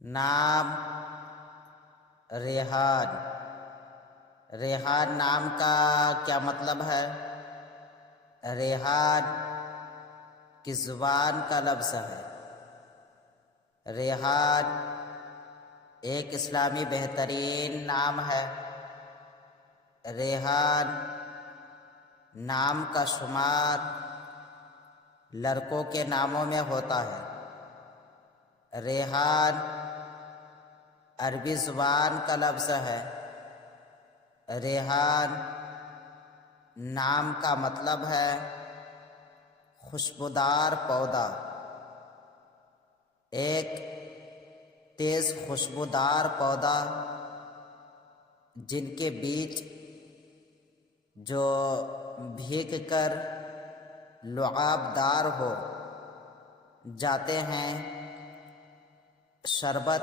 نام ریحان۔ ریحان نام کا کیا مطلب ہے؟ ریحان کس زبان کا لفظ ہے؟ ریحان ایک اسلامی بہترین نام ہے۔ ریحان نام کا شمار لڑکوں کے ناموں میں ہوتا ہے۔ ریحان عربی زبان کا لفظ ہے۔ ریحان نام کا مطلب ہے خوشبودار پودا۔ ایک تیز خوشبودار پودا جن کے بیج جو بھیگ کر لعاب دار ہو جاتے ہیں، شربت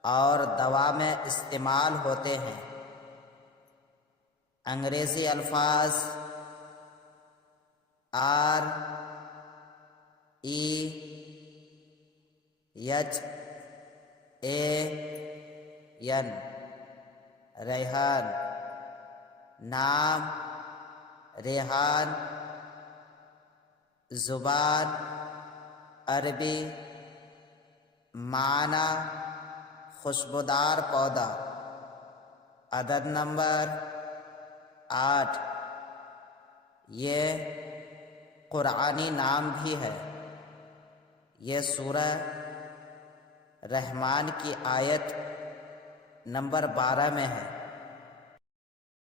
اور دوا میں استعمال ہوتے ہیں۔ انگریزی الفاظ REHAN ریحان۔ نام ریحان زبان عربی، معنی خوشبودار پودا۔ عدد نمبر 8، یہ قرآنی نام بھی ہے۔ یہ سورہ رحمان کی آیت نمبر 12 میں ہے۔